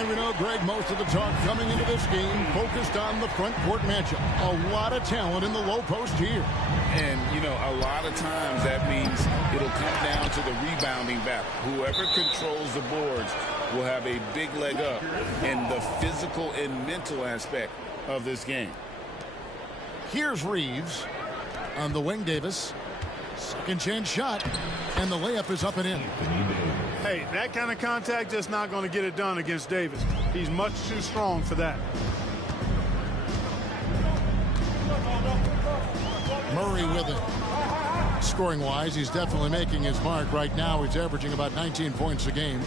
And we know, Greg, most of the talk coming into this game focused on the front court matchup. A lot of talent in the low post here. And, you know, a lot of times that means it'll come down to the rebounding battle. Whoever controls the boards will have a big leg up in the physical and mental aspect of this game. Here's Reeves on the wing. Davis. Second chance shot. And the layup is up and in. Hey, that kind of contact just not going to get it done against Davis. He's much too strong for that. Murray with it. Scoring-wise, he's definitely making his mark. Right now, he's averaging about 19 points a game.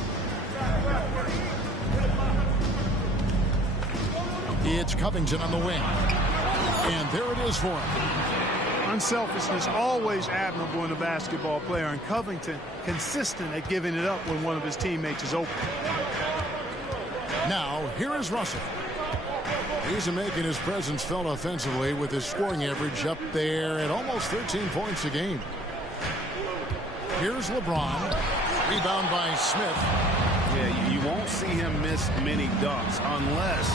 It's Covington on the wing. And there it is for him. Unselfishness always admirable in a basketball player, and Covington consistent at giving it up when one of his teammates is open. Now, here is Russell. He's making his presence felt offensively with his scoring average up there at almost 13 points a game. Here's LeBron. Rebound by Smith. Yeah, you won't see him miss many dunks unless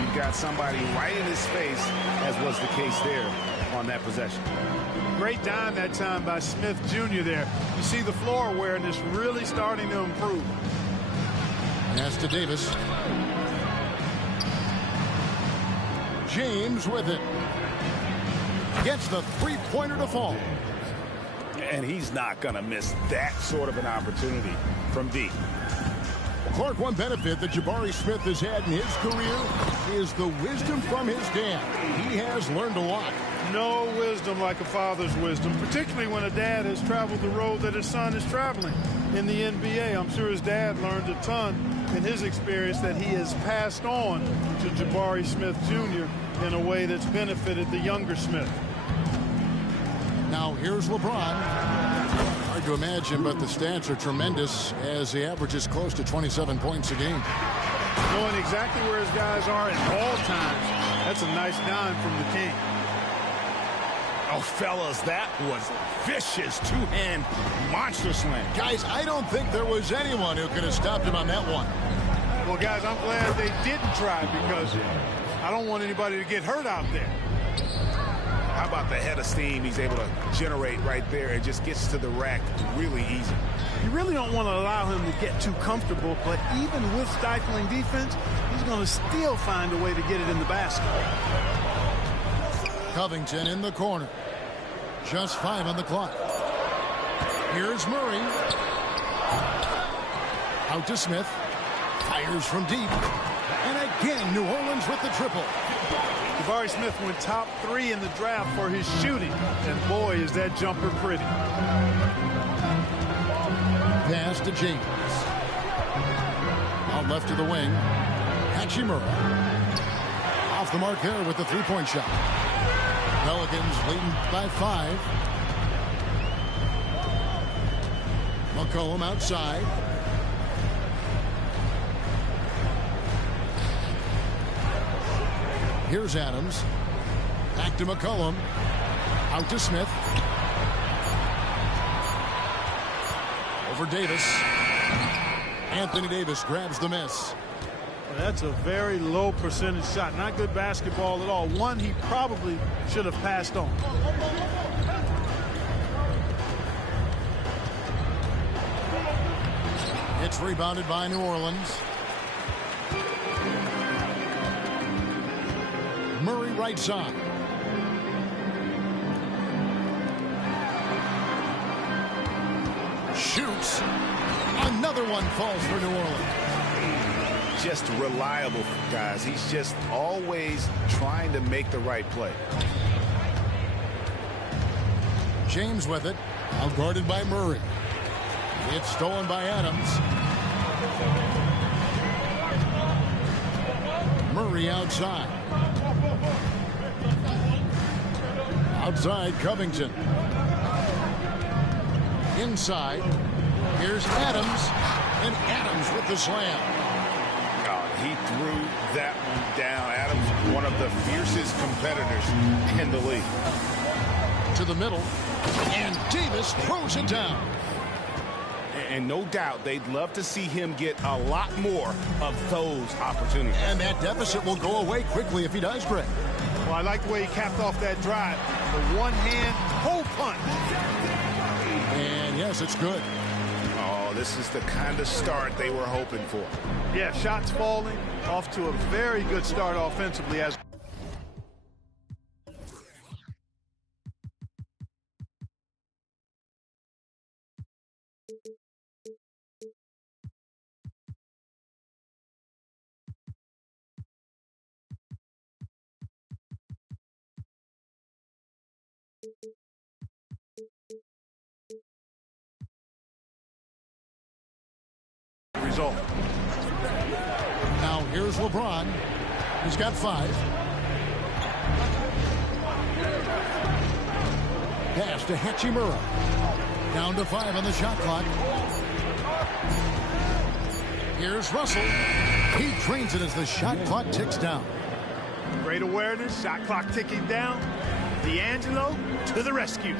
you've got somebody right in his face, as was the case there on that possession. Great dime that time by Smith Jr. there. You see the floor awareness really starting to improve. Pass to Davis. James with it. Gets the three-pointer to fall. And he's not going to miss that sort of an opportunity from deep. Clark, one benefit that Jabari Smith has had in his career is the wisdom from his dad. He has learned a lot. No wisdom like a father's wisdom, particularly when a dad has traveled the road that his son is traveling in the NBA. I'm sure his dad learned a ton in his experience that he has passed on to Jabari Smith Jr. in a way that's benefited the younger Smith. Now here's LeBron. Hard to imagine, but the stats are tremendous as he averages close to 27 points a game. Knowing exactly where his guys are at all times, that's a nice dime from the king. Oh, fellas, that was vicious two-hand monster slam. Guys, I don't think there was anyone who could have stopped him on that one. Well, guys, I'm glad they didn't try because I don't want anybody to get hurt out there. How about the head of steam he's able to generate right there? It just gets to the rack really easy. You really don't want to allow him to get too comfortable, but even with stifling defense, he's going to still find a way to get it in the basket. Covington in the corner. Just 5 on the clock. Here's Murray. Out to Smith. Fires from deep. And again, New Orleans with the triple. Jabari Smith went top 3 in the draft for his shooting. And boy, is that jumper pretty. Pass to James. Out left to the wing. Hachimura. Off the mark there with the three-point shot. Pelicans leading by 5. McCollum outside. Here's Adams. Back to McCollum. Out to Smith. Over Davis. Anthony Davis grabs the miss. That's a very low percentage shot. Not good basketball at all. One he probably should have passed on. It's rebounded by New Orleans. Murray right side. Shoots. Another one falls for New Orleans. Just reliable, guys. He's just always trying to make the right play. James with it. Outguarded by Murray. It's stolen by Adams. Murray outside. Outside, Covington. Inside. Here's Adams. And Adams with the slam. He threw that one down. Adams, one of the fiercest competitors in the league. To the middle. And Davis throws it down. And no doubt they'd love to see him get a lot more of those opportunities. And that deficit will go away quickly if he does, Greg. Well, I like the way he capped off that drive. The one-hand hole punch. And yes, it's good. Oh, this is the kind of start they were hoping for. Yeah, shots falling, off to a very good start offensively. As result. Now here's LeBron. He's got 5. Pass to Hachimura. Down to 5 on the shot clock. Here's Russell. He drains it as the shot clock ticks down. Great awareness, shot clock ticking down. D'Angelo to the rescue.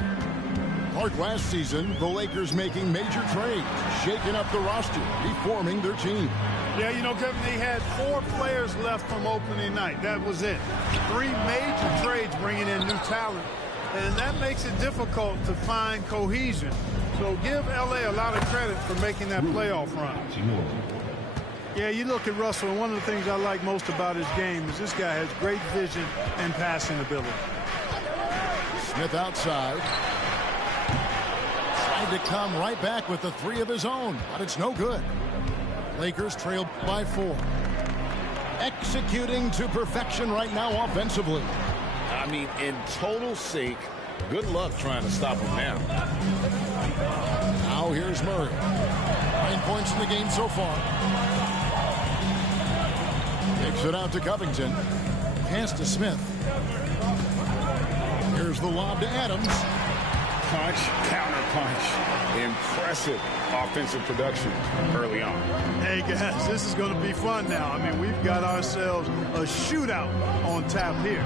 Clark, last season, the Lakers making major trades, shaking up the roster, reforming their team. Yeah, you know, Kevin, they had 4 players left from opening night. That was it. 3 major trades bringing in new talent, and that makes it difficult to find cohesion. So give L.A. a lot of credit for making that playoff run. Yeah, you look at Russell, and one of the things I like most about his game is this guy has great vision and passing ability. Smith outside. Tried to come right back with the 3 of his own, but it's no good. Lakers trailed by 4. Executing to perfection right now offensively. I mean, in total sync. Good luck trying to stop him now. Now here's Murray. 9 points in the game so far. Takes it out to Covington. Pass to Smith. Here's the lob to Adams. Punch, counter punch. Impressive offensive production early on. Hey, guys, this is going to be fun now. I mean, we've got ourselves a shootout on tap here.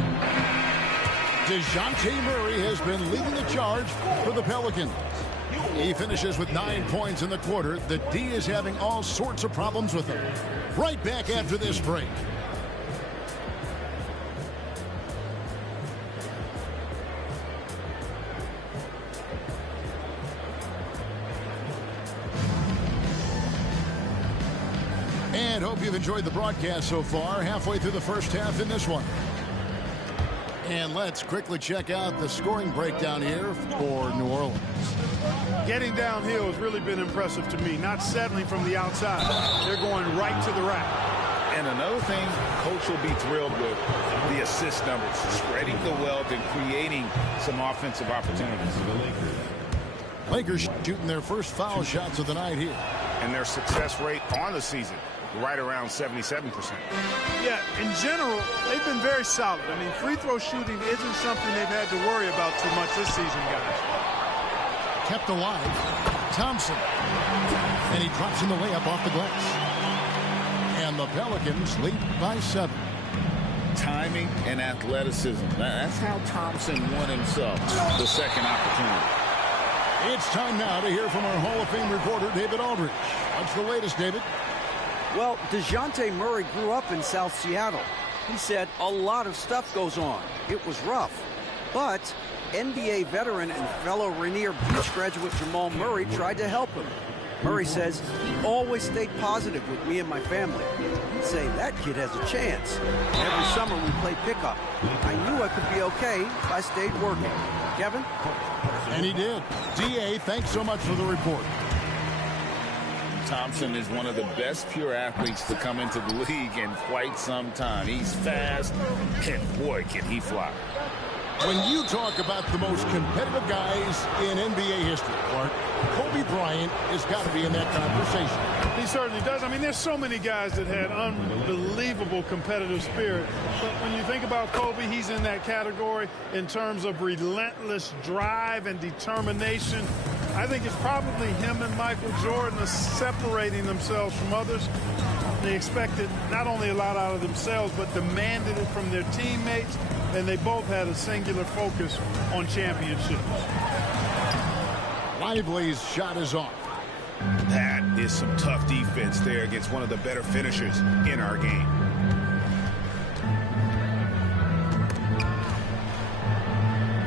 DeJounte Murray has been leading the charge for the Pelicans. He finishes with 9 points in the quarter. The D is having all sorts of problems with him. Right back after this break. And hope you've enjoyed the broadcast so far. Halfway through the first half in this one. And let's quickly check out the scoring breakdown here for New Orleans. Getting downhill has really been impressive to me. Not settling from the outside. They're going right to the rack. And another thing, Coach will be thrilled with the assist numbers. Spreading the wealth and creating some offensive opportunities. Lakers shooting their first foul shots of the night here. And their success rate on the season, right around 77%. Yeah, in general, they've been very solid. I mean, free throw shooting isn't something they've had to worry about too much this season, guys. Kept alive. Thompson. And he drops in the layup off the glass. And the Pelicans lead by 7. Timing and athleticism. That's how Thompson won himself the second opportunity. It's time now to hear from our Hall of Fame reporter, David Aldridge. What's the latest, David? Well, DeJounte Murray grew up in South Seattle. He said a lot of stuff goes on. It was rough. But NBA veteran and fellow Rainier Beach graduate Jamal Murray tried to help him. Murray says he always stayed positive with me and my family. He'd say that kid has a chance. Every summer we played pickup. I knew I could be okay if I stayed working. Kevin? And he did. D.A., thanks so much for the report. Thompson is one of the best pure athletes to come into the league in quite some time. He's fast, and boy, can he fly. When you talk about the most competitive guys in NBA history, Clark, Kobe Bryant has got to be in that conversation. He certainly does. I mean, there's so many guys that had unbelievable competitive spirit. But when you think about Kobe, he's in that category in terms of relentless drive and determination. I think it's probably him and Michael Jordan are separating themselves from others. They expected not only a lot out of themselves, but demanded it from their teammates, and they both had a singular focus on championships. Lively's shot is off. That is some tough defense there against one of the better finishers in our game.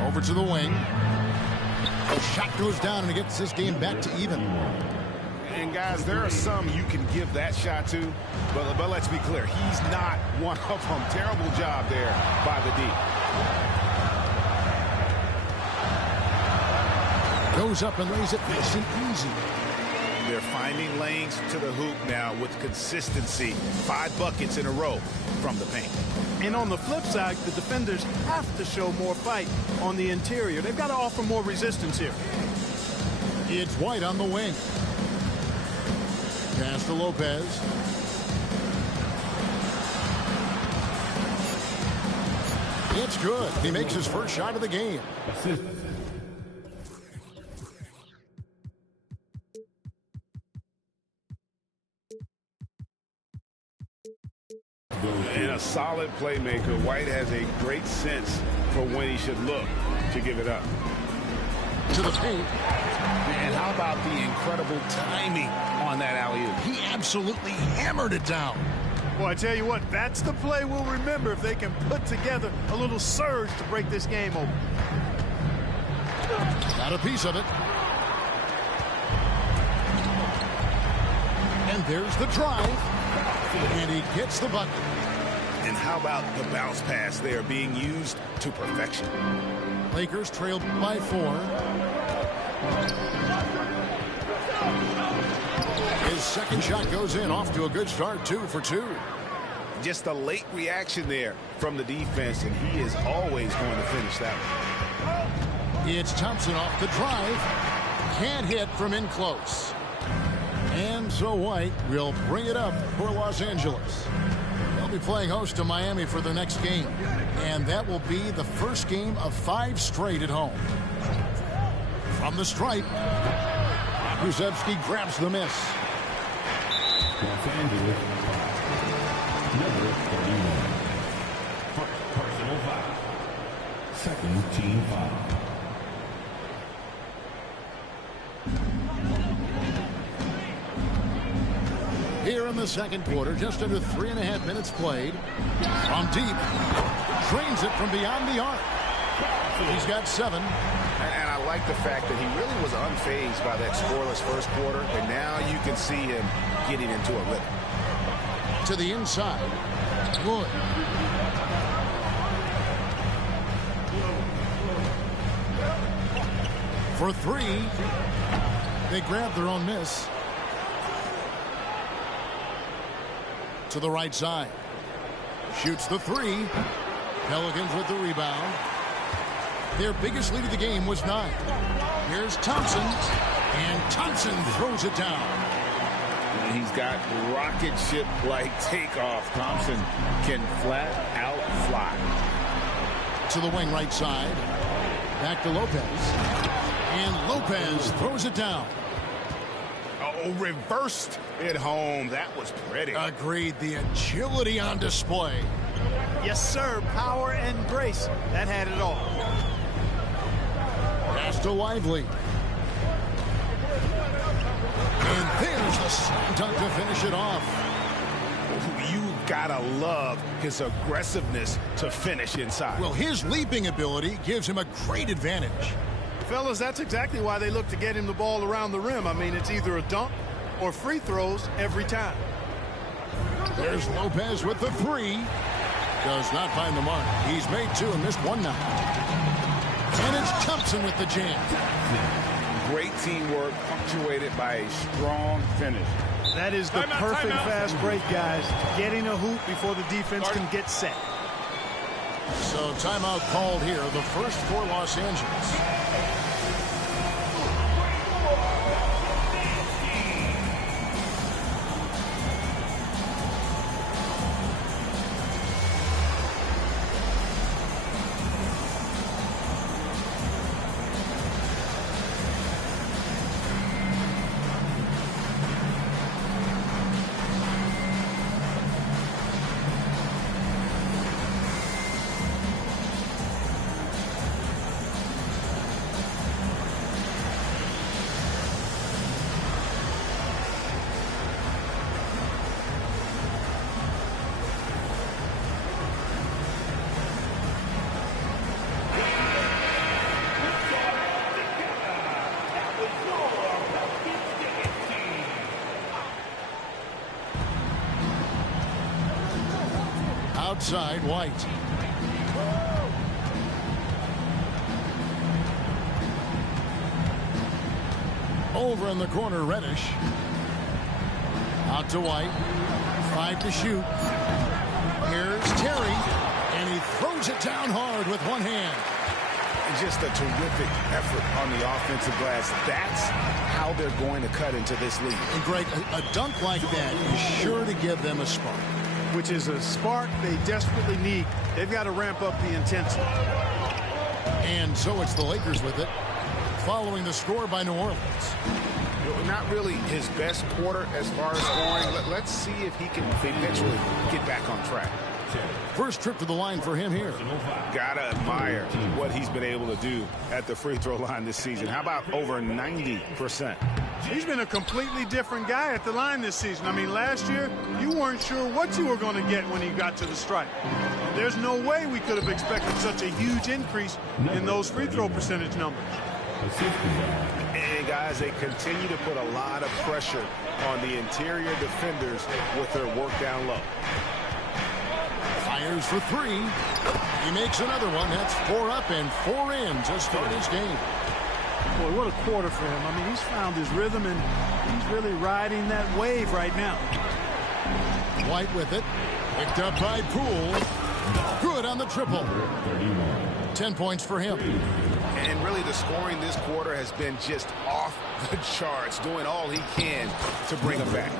Over to the wing. The shot goes down and it gets this game back to even. And guys, there are some you can give that shot to, but let's be clear, he's not one of them. Terrible job there by the D. Goes up and lays it nice and easy. They're finding lanes to the hoop now with consistency. 5 buckets in a row from the paint. And on the flip side, the defenders have to show more fight on the interior. They've got to offer more resistance here. It's White on the wing. Pass to Lopez. It's good. He makes his first shot of the game. And a solid playmaker. White has a great sense for when he should look to give it up. To the paint. And how about the incredible timing on that alley-oop? He absolutely hammered it down. Well, I tell you what, that's the play we'll remember if they can put together a little surge to break this game open. Got a piece of it. And there's the drive. And he gets the bucket. And how about the bounce pass there being used to perfection? Lakers trailed by 4. His second shot goes in, off to a good start, 2 for 2. Just a late reaction there from the defense, and he is always going to finish that one. It's Thompson off the drive. Can't hit from in close. And so White will bring it up for Los Angeles. They'll be playing host to Miami for their next game. And that will be the first game of 5 straight at home. From the stripe, Krzyzewski grabs the miss. Los Angeles, number 31. First personal foul. Second team foul. Here in the second quarter, just under 3.5 minutes played. From deep, drains it from beyond the arc. He's got 7. And I like the fact that he really was unfazed by that scoreless first quarter, and now you can see him getting into a rhythm. To the inside, Wood. For 3, they grab their own miss. To the right side. Shoots the 3. Pelicans with the rebound. Their biggest lead of the game was 9. Here's Thompson. And Thompson throws it down. He's got rocket ship-like takeoff. Thompson can flat out fly. To the wing right side. Back to Lopez. And Lopez throws it down. Oh, reversed it home. That was pretty. Agreed. The agility on display. Yes, sir. Power and grace. That had it all. Pass to Lively. And there's the slam dunk to finish it off. You gotta love his aggressiveness to finish inside. Well, his leaping ability gives him a great advantage. Fellas, that's exactly why they look to get him the ball around the rim. I mean, it's either a dunk or free throws every time. There's Lopez with the 3. Does not find the mark. He's made 2 and missed 1 now. And it's Thompson with the jam. Great teamwork punctuated by a strong finish. That is the perfect fast break, guys. Getting a hoop before the defense can get set. So timeout called here, the first for Los Angeles. outside, White. Over in the corner, Reddish. Out to White. 5 to shoot. Here's Terry. And he throws it down hard with one hand. Just a terrific effort on the offensive glass. That's how they're going to cut into this lead. And Greg, a dunk like that is sure to give them a spark. Which is a spark they desperately need. They've got to ramp up the intensity. And so it's the Lakers with it, following the score by New Orleans. Not really his best quarter as far as scoring. Let's see if he can eventually get back on track. First trip to the line for him here. Gotta admire what he's been able to do at the free throw line this season. How about over 90%? He's been a completely different guy at the line this season. I mean, last year, you weren't sure what you were going to get when he got to the stripe. There's no way we could have expected such a huge increase in those free throw percentage numbers. And guys, they continue to put a lot of pressure on the interior defenders with their work down low. Fires for 3. He makes another one. That's 4 up and 4 in to start his game. Boy, what a quarter for him. I mean, he's found his rhythm, and he's really riding that wave right now. White with it. Picked up by Poole. Good on the triple. 10 points for him. And really the scoring this quarter has been just off the charts, doing all he can to bring him back.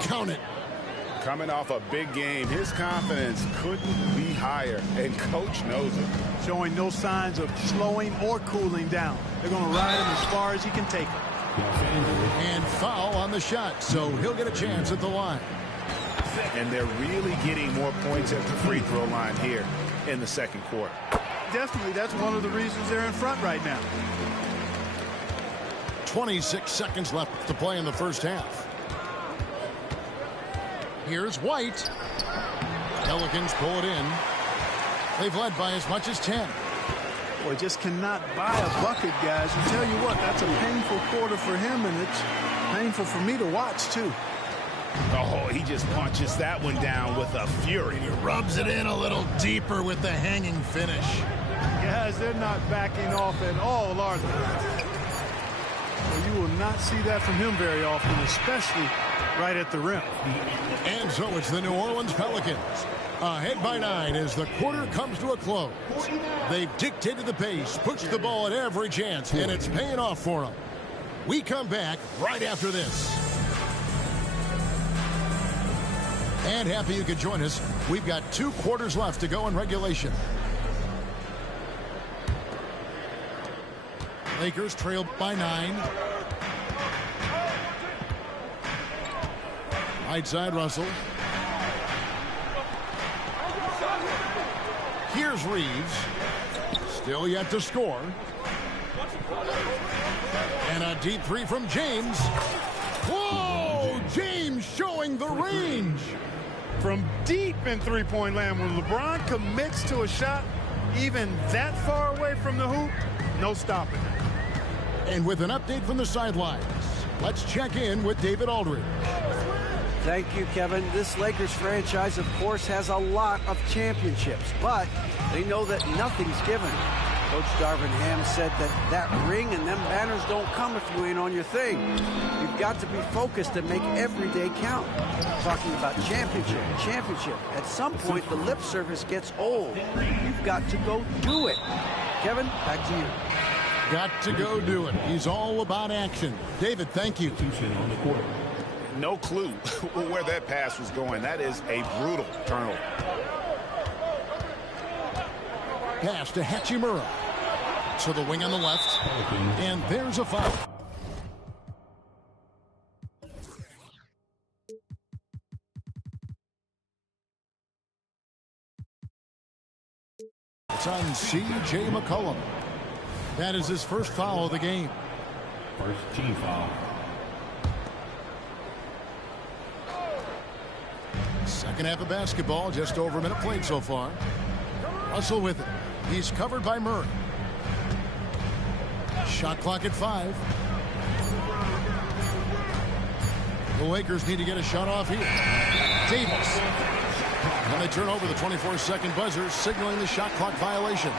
Count it. Coming off a big game, his confidence couldn't be higher, and coach knows it. Showing no signs of slowing or cooling down. They're going to ride him as far as he can take him. And foul on the shot, so he'll get a chance at the line. And they're really getting more points at the free throw line here in the second quarter. Definitely, that's one of the reasons they're in front right now. 26 seconds left to play in the first half. Here's White. Pelicans pull it in. They've led by as much as 10. Boy, just cannot buy a bucket, guys. I tell you what, that's a painful quarter for him, and it's painful for me to watch, too. Oh, he just punches that one down with a fury. He rubs it in a little deeper with the hanging finish. Guys, they're not backing off at all, are they? Well, you will not see that from him very often, especially right at the rim. And so it's the New Orleans Pelicans. Ahead by 9 as the quarter comes to a close. They've dictated the pace, pushed the ball at every chance, and it's paying off for them. We come back right after this. And happy you could join us. We've got 2 quarters left to go in regulation. Lakers trail by 9. Right side, Russell. Here's Reeves. Still yet to score. And a deep 3 from James. Whoa! James showing the range. From deep in three-point land, when LeBron commits to a shot even that far away from the hoop, no stopping. And with an update from the sidelines, let's check in with David Aldridge. Thank you, Kevin. This Lakers franchise, of course, has a lot of championships, but they know that nothing's given. Coach Darvin Ham said that ring and them banners don't come if you ain't on your thing. You've got to be focused and make every day count. Talking about championship. At some point, the lip service gets old. You've got to go do it. Kevin, back to you. Got to go do it. He's all about action. David, thank you. No clue where that pass was going. That is a brutal turnover. Pass to Hachimura. To the wing on the left. And there's a foul. It's on C.J. McCollum. That is his first foul of the game. First team foul. Second half of basketball, just over a minute played so far. Russell with it. He's covered by Murray. Shot clock at 5. The Lakers need to get a shot off here. Davis. And they turn over the 24-second buzzer, signaling the shot clock violation.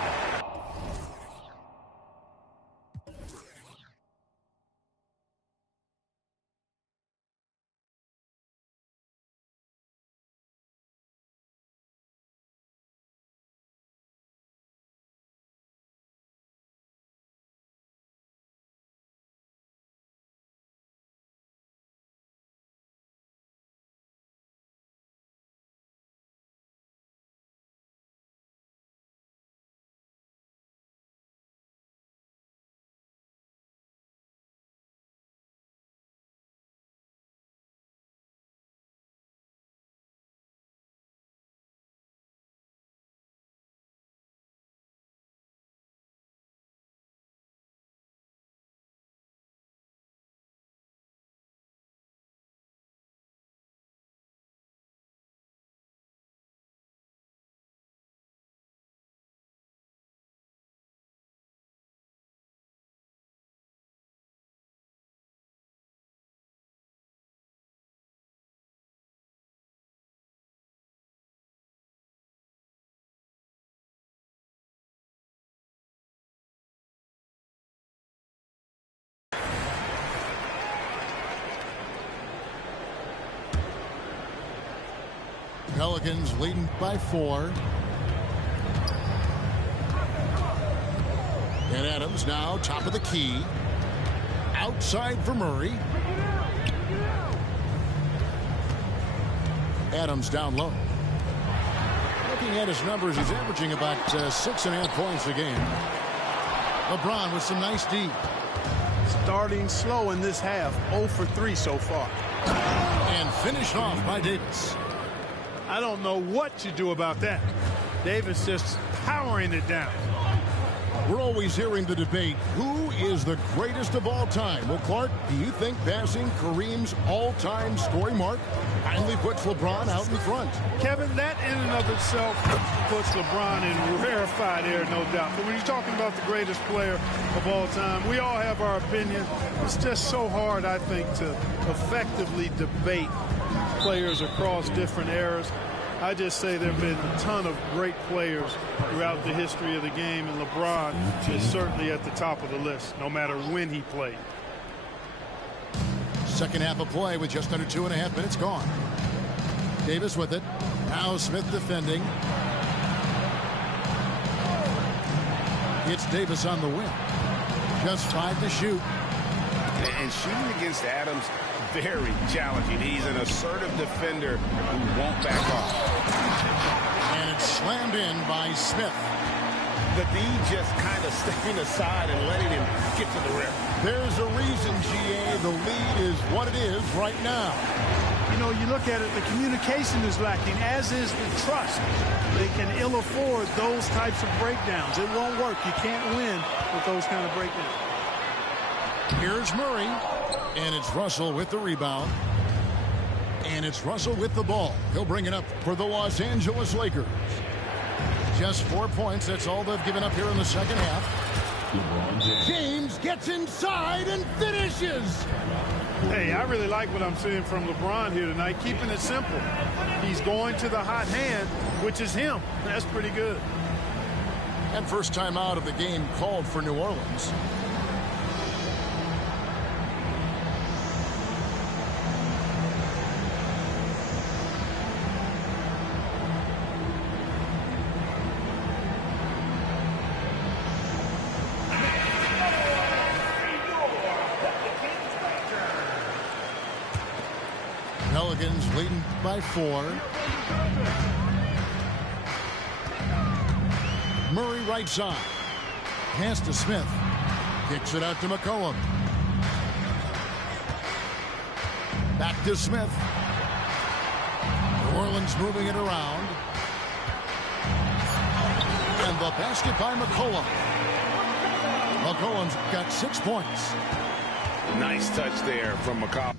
Pelicans leading by 4. And Adams now top of the key. Outside for Murray. Adams down low. Looking at his numbers, he's averaging about 6.5 points a game. LeBron with some nice D. Starting slow in this half, 0 for 3 so far. And finished off by Davis. I don't know what you do about that. Davis just powering it down. We're always hearing the debate, who is the greatest of all time? Well, Clark, do you think passing Kareem's all-time scoring mark finally puts LeBron out in front? Kevin, that in and of itself puts LeBron in rarefied air, no doubt. But when you're talking about the greatest player of all time, we all have our opinion. It's just so hard, I think, to effectively debate players across different eras. I just say there have been a ton of great players throughout the history of the game, and LeBron is certainly at the top of the list, no matter when he played. Second half of play with just under 2.5 minutes gone. Davis with it. Now Smith defending. It's Davis on the win. Just 5 to shoot. And shooting against Adams, very challenging. He's an assertive defender who won't back off. And it's slammed in by Smith. The D just kind of stepping aside and letting him get to the rim. There's a reason, GA, the lead is what it is right now. You know, you look at it, the communication is lacking, as is the trust. They can ill afford those types of breakdowns. It won't work. You can't win with those kind of breakdowns. Here's Murray, and it's Russell with the rebound. And it's Russell with the ball. He'll bring it up for the Los Angeles Lakers. Just 4 points. That's all they've given up here in the second half. James gets inside and finishes. Hey, I really like what I'm seeing from LeBron here tonight, keeping it simple. He's going to the hot hand, which is him. That's pretty good. And first time out of the game called for New Orleans. Pelicans leading by 4. Murray right side. Pass to Smith. Kicks it out to McCollum. Back to Smith. New Orleans moving it around. And the basket by McCollum. McCollum's got 6 points. Nice touch there from McCollum.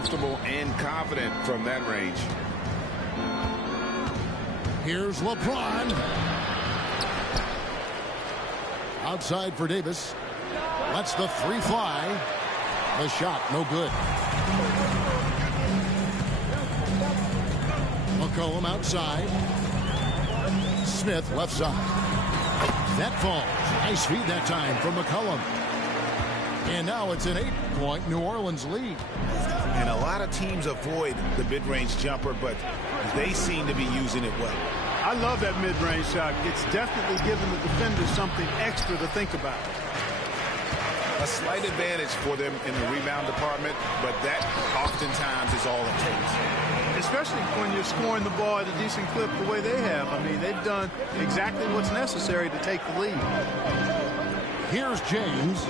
comfortable and confident from that range. Here's LeBron. Outside for Davis. Lets the three fly. The shot, no good. McCollum outside. Smith left side. That falls. Nice feed that time from McCollum. And now it's an 8-point New Orleans lead. And a lot of teams avoid the mid-range jumper, but they seem to be using it well. I love that mid-range shot. It's definitely giving the defenders something extra to think about. A slight advantage for them in the rebound department, but that oftentimes is all it takes. Especially when you're scoring the ball at a decent clip the way they have. I mean, they've done exactly what's necessary to take the lead. Here's James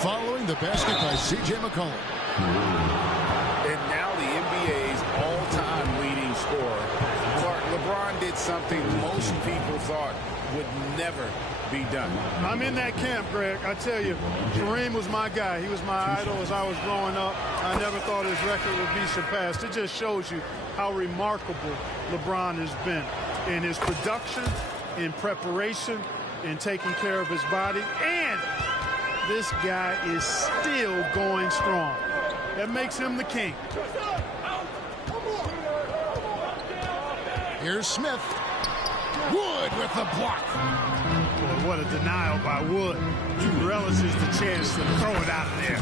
following the basket by C.J. McCollum. And now the NBA's all-time leading scorer. Clark, LeBron did something most people thought would never be done. I'm in that camp, Greg. I tell you, Kareem was my guy. He was my idol as I was growing up. I never thought his record would be surpassed. It just shows you how remarkable LeBron has been in his production, in preparation, in taking care of his body. And this guy is still going strong. That makes him the king. Here's Smith. Wood with the block. Boy, what a denial by Wood. He relishes the chance to throw it out there.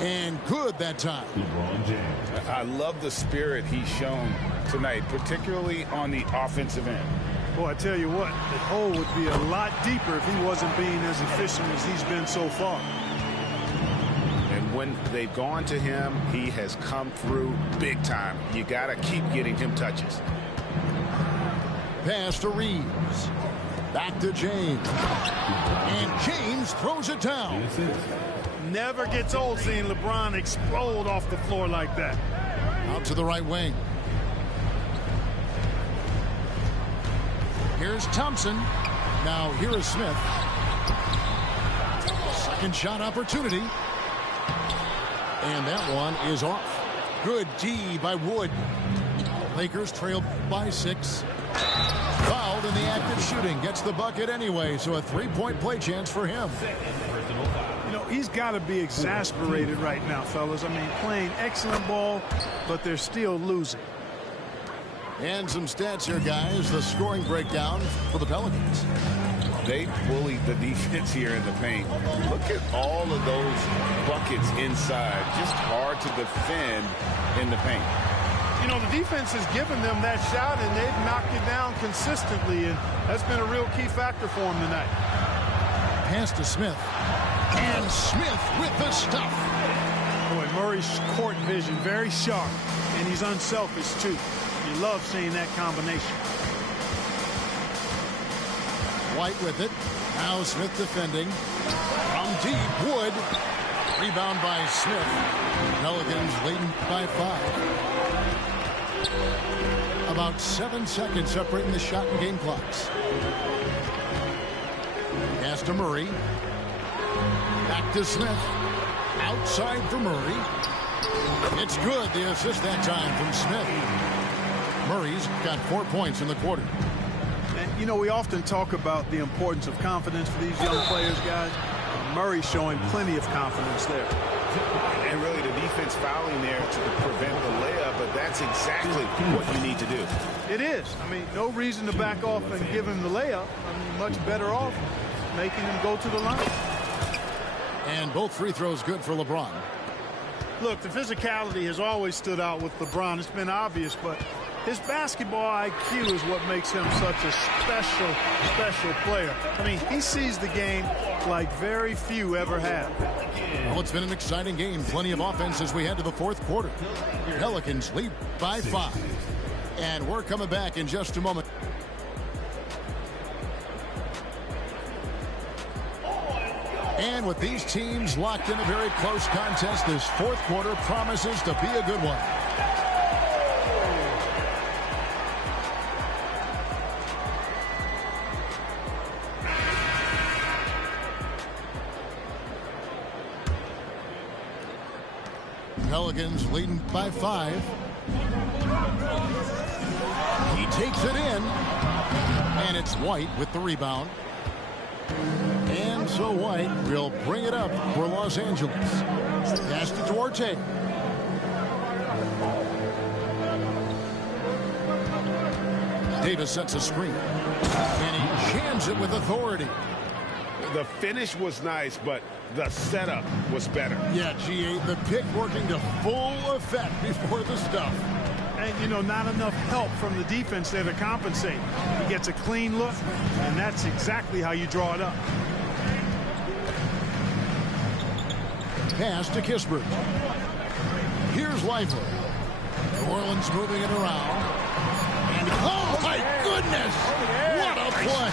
And good that time. LeBron James. I love the spirit he's shown tonight, particularly on the offensive end. Boy, I tell you what, the hole would be a lot deeper if he wasn't being as efficient as he's been so far. And when they've gone to him, he has come through big time. You got to keep getting him touches. Pass to Reeves. Back to James. And James throws it down. Never gets old seeing LeBron explode off the floor like that. Out to the right wing. Here's Thompson. Now here is Smith. Second shot opportunity. And that one is off. Good D by Wood. Lakers trail by 6. Fouled in the act of shooting. Gets the bucket anyway, so a 3-point play chance for him. You know, he's got to be exasperated right now, fellas. I mean, playing excellent ball, but they're still losing. And some stats here, guys. The scoring breakdown for the Pelicans. They bullied the defense here in the paint. Look at all of those buckets inside. Just hard to defend in the paint. You know, the defense has given them that shot, and they've knocked it down consistently, and that's been a real key factor for them tonight. Pass to Smith. And Smith with the stuff. Boy, Murray's court vision very sharp, and he's unselfish, too. You love seeing that combination. White with it. Now Smith defending. From deep, Wood. Rebound by Smith. Pelicans leading by 5. About 7 seconds separating the shot and game clocks. Pass to Murray. Back to Smith. Outside for Murray. It's good. The assist that time from Smith. Murray's got 4 points in the quarter. And, you know, we often talk about the importance of confidence for these young players, guys. Murray's showing plenty of confidence there. And really the defense fouling there to prevent the layup, but that's exactly what you need to do. It is. I mean, no reason to back off and give him the layup. I mean, much better off making him go to the line. And both free throws good for LeBron. Look, the physicality has always stood out with LeBron. It's been obvious, but his basketball IQ is what makes him such a special, special player. I mean, he sees the game like very few ever have. Well, it's been an exciting game. Plenty of offense as we head to the fourth quarter. Pelicans lead by 5. And we're coming back in just a moment. And with these teams locked in a very close contest, this fourth quarter promises to be a good one. Pelicans leading by 5. He takes it in. And it's White with the rebound. And so White will bring it up for Los Angeles. Pass to Duarte. Davis sets a screen. And he jams it with authority. The finish was nice, but the setup was better. Yeah, GA, the pick working to full effect before the stuff. And, you know, not enough help from the defense there to compensate. He gets a clean look, and that's exactly how you draw it up. Pass to Kispert. Here's Lively. New Orleans moving it around. And, oh, my goodness! What a play!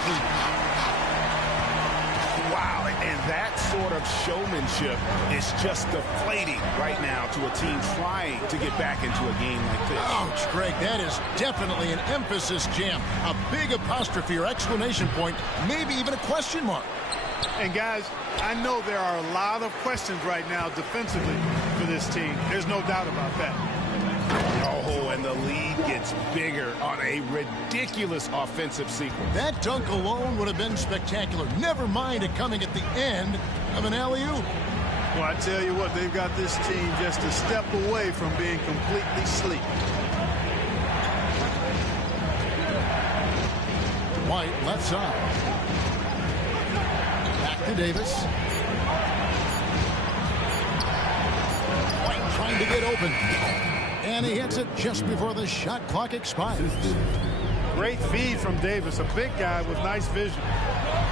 Wow, and that sort of showmanship is just deflating right now to a team trying to get back into a game like this. Ouch, Greg, that is definitely an emphasis jam. A big apostrophe or exclamation point, maybe even a question mark. And, guys, I know there are a lot of questions right now defensively for this team. There's no doubt about that. Oh, and the lead gets bigger on a ridiculous offensive sequence. That dunk alone would have been spectacular. Never mind it coming at the end of an alley-oop. Well, I tell you what, they've got this team just a step away from being completely asleep. White, left side. Back to Davis. White trying to get open. And he hits it just before the shot clock expires. Great feed from Davis, a big guy with nice vision.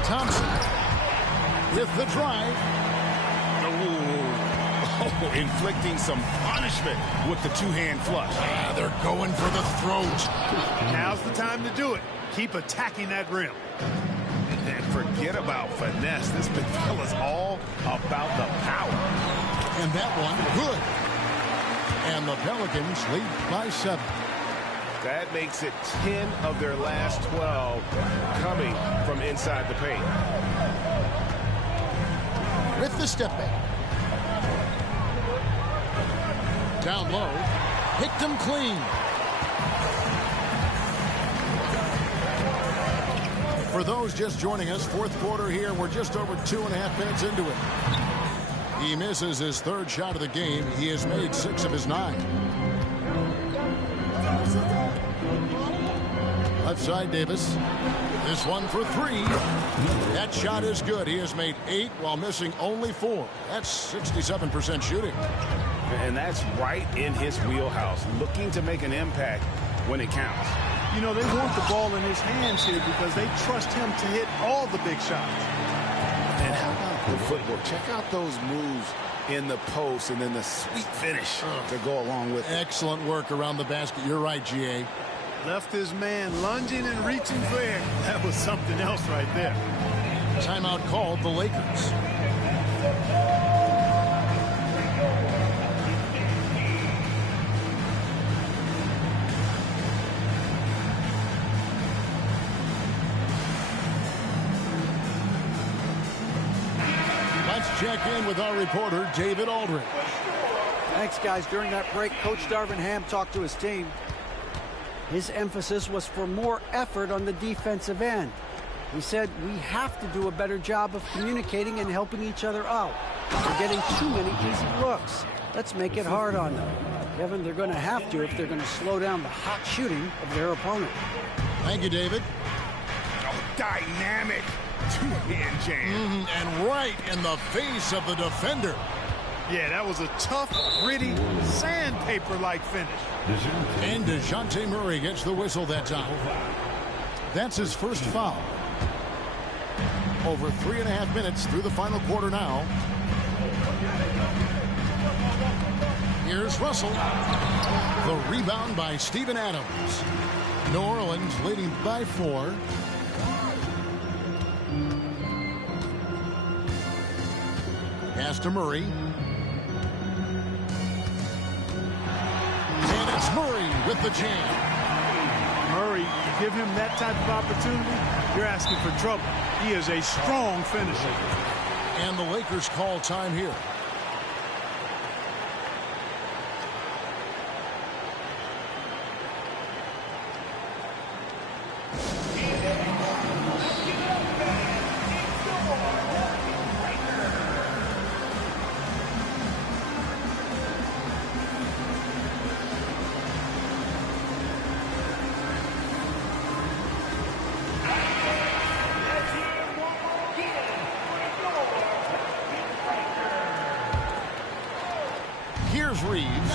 Thompson with the drive. Oh, inflicting some punishment with the two-hand flush. They're going for the throat. Now's the time to do it. Keep attacking that rim. And forget about finesse. This big fella's all about the power. And that one, good. And the Pelicans lead by 7. That makes it 10 of their last 12 coming from inside the paint. With the step back. Down low. Picked him clean. For those just joining us, fourth quarter here. We're just over 2.5 minutes into it. He misses his third shot of the game. He has made 6 of his 9. Left side, Davis. This one for 3. That shot is good. He has made 8 while missing only 4. That's 67% shooting. And that's right in his wheelhouse, looking to make an impact when it counts. You know, they want the ball in his hands here because they trust him to hit all the big shots. And how about the footwork? Check out those moves in the post and then the sweet finish to go along with it. Excellent work around the basket. You're right, GA. Left his man lunging and reaching for air. That was something else right there. Timeout called the Lakers. Let's check in with our reporter, David Aldridge. Thanks, guys. During that break, Coach Darvin Ham talked to his team. His emphasis was for more effort on the defensive end. He said we have to do a better job of communicating and helping each other out. We're getting too many easy looks. Let's make it hard on them. Kevin, they're going to have to if they're going to slow down the hot shooting of their opponent. Thank you, David. Oh, dynamic two-hand jam. And right in the face of the defender. Yeah, that was a tough, gritty, sandpaper-like finish. And DeJounte Murray gets the whistle that time. That's his first foul. Over 3.5 minutes through the final quarter now. Here's Russell. The rebound by Steven Adams. New Orleans leading by 4. Pass to Murray. And it's Murray with the jam. Murray, you give him that type of opportunity, you're asking for trouble. He is a strong finisher. And the Lakers call time here. Here's Reeves.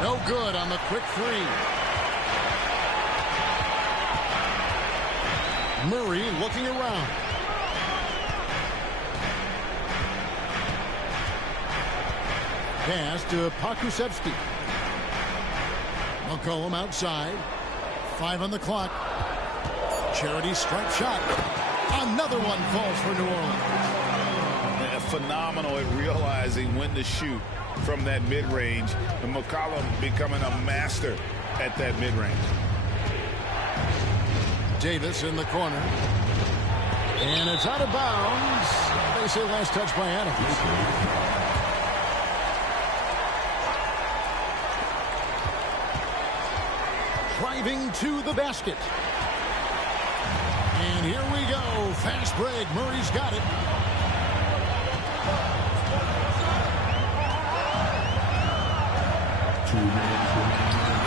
No good on the quick three. Murray looking around. Pass to Pokusevski. McCollum outside. 5 on the clock. Charity stripe shot. Another one falls for New Orleans. Phenomenal at realizing when to shoot from that mid-range. And McCollum becoming a master at that mid-range. Davis in the corner. And it's out of bounds. They say last touch by Adams. Driving to the basket. And here we go. Fast break. Murray's got it.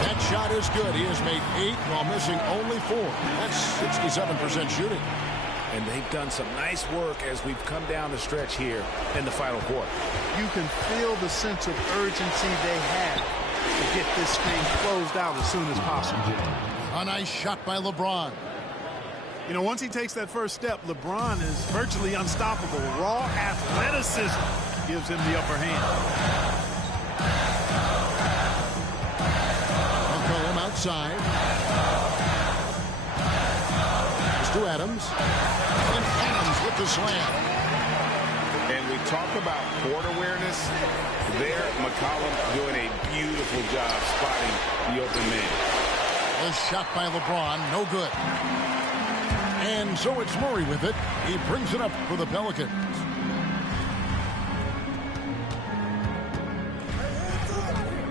That shot is good. He has made 8 while missing only 4. That's 67% shooting. And they've done some nice work as we've come down the stretch here in the final quarter. You can feel the sense of urgency they have to get this thing closed out as soon as possible. A nice shot by LeBron. You know, once he takes that first step, LeBron is virtually unstoppable. Raw athleticism gives him the upper hand. McCollum outside. It's to Adams. And Adams with the slam. And we talk about court awareness. There, McCollum doing a beautiful job spotting the open man. A shot by LeBron, no good. And so it's Murray with it. He brings it up for the Pelicans.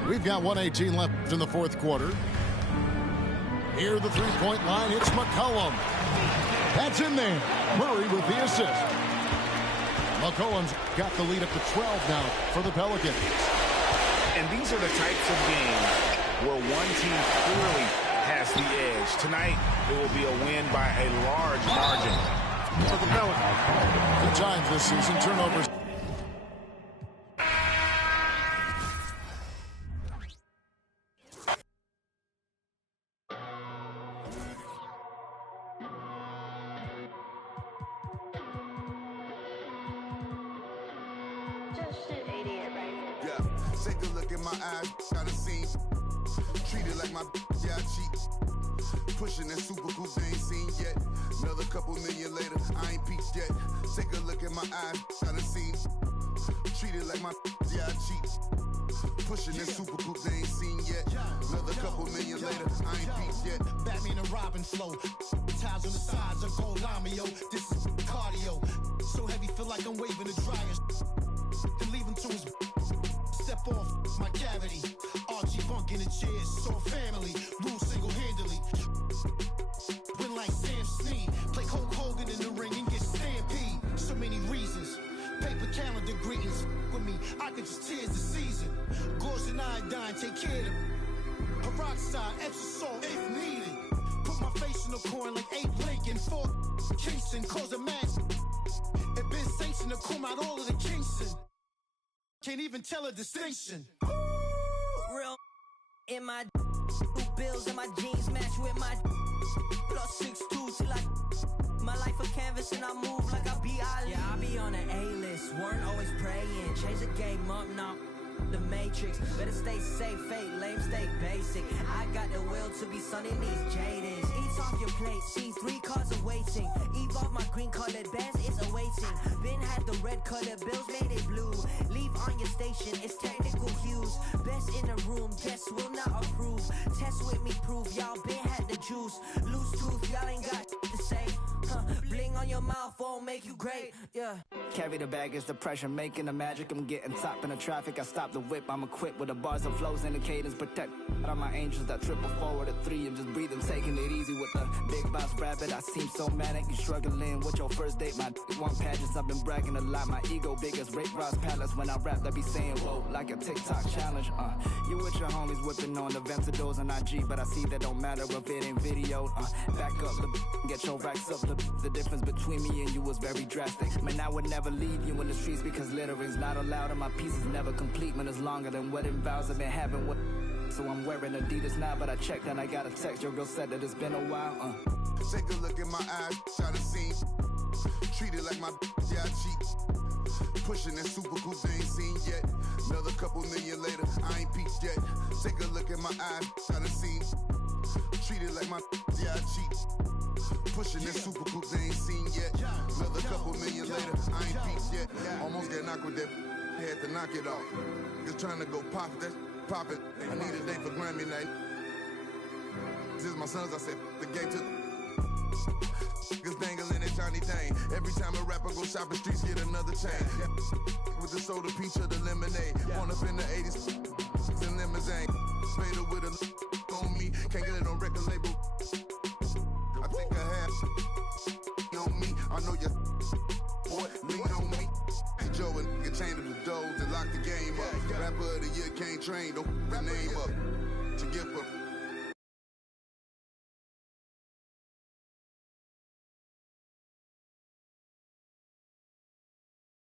We've got 1:18 left in the fourth quarter. Here the three-point line, it's McCollum. That's in there. Murray with the assist. McCollum's got the lead up to 12 now for the Pelicans. And these are the types of games where one team clearly has the edge. Tonight, it will be a win by a large margin For the Pelicans. 2 times this season, turnovers. Take a look in my eyes, got a scene. Treated like my yeah, I cheat. Pushing that super coupe they ain't seen yet. Another couple million later, I ain't peaked yet. Take a look in my eyes, got a scene. Treated like my yeah, I cheat. Pushing that super coupe they ain't seen yet. Another couple million later, I ain't peaked yet. Batman and Robin flow. Tiles on the sides of gold lamio. This is cardio. So heavy, feel like I'm waving a dryer. Then leave him to his step off my cavity. Archie Funk in the chairs, so family. Rule single-handedly. Win like Sam Snead. Play Hulk Hogan in the ring and get stampede. So many reasons. Paper calendar greetings with me. I could just tears the season. Gauze and iodine, take care of them. Peroxide, Epsom salt if needed. Put my face in the corn like 8 Lincoln. 4 Kingston, cause a match. It been sanctioned to come out all of the Kingston. Can't even tell a distinction. Real in my bills and my jeans match with my plus 6'2" till I my life a canvas and I move like I be Ali. Yeah, I be on an A-list, weren't always praying. Change the game up now. The Matrix, better stay safe, fake, lame, stay basic. I got the will to be sunning these jadeds. Eat off your plate, see 3 cars awaiting. Evolve my green colored bands, it's awaiting. Been had the red colored bills, made it blue. Leave on your station, it's technical hues. Best in the room, guess will not approve. Test with me, prove y'all been had the juice. Loose tooth, y'all ain't got to say. Bling on your mouth won't make you great, yeah. Carry the baggage, the pressure, making the magic. I'm getting top in the traffic. I stop the whip, I'm equipped with the bars and flows and the cadence. Protect all my angels that triple forward at 3 and just breathe. I'm taking it easy with the big boss rabbit. I seem so manic. You struggling with your first date. My one pageants, I've been bragging a lot. My ego big as Rick Ross Palace. When I rap, they be saying whoa like a TikTok challenge. You with your homies whipping on the Ventadors on IG, but I see that don't matter if it ain't video. Back up, get your racks up. The difference between me and you was very drastic. Man, I would never never leave you in the streets because littering's not allowed and my piece is never complete. Man, it's longer than wedding vows I've been having with. So I'm wearing Adidas now, but I checked and I got a text. Your girl said that it's been a while. Take a look at my eyes, try to see. Treat it like my yeah, I cheat. Pushing that super coupe they ain't seen yet. Another couple million later, I ain't peaked yet. Take a look at my eyes, try to see. Treat it like my yeah, I cheat. Pushing that super coupe they ain't seen yet. Another couple million later, I ain't peaked yet. Almost got knocked with that, had to knock it off. Just trying to go pop that, pop it. I need a day for Grammy night. This is my sons, I said, the game to niggas dangling that Johnny Dang. Every time a rapper go shopping, streets get another chain. With the soda, peach, or the lemonade. Born up in the 80s, in limousine. Fader with a on me, can't get it on record label. I think I have on me. I know you boy, lean on me. Joe and nigga chained the doors and lock the game up. Rapper of the year can't train, don't the name up.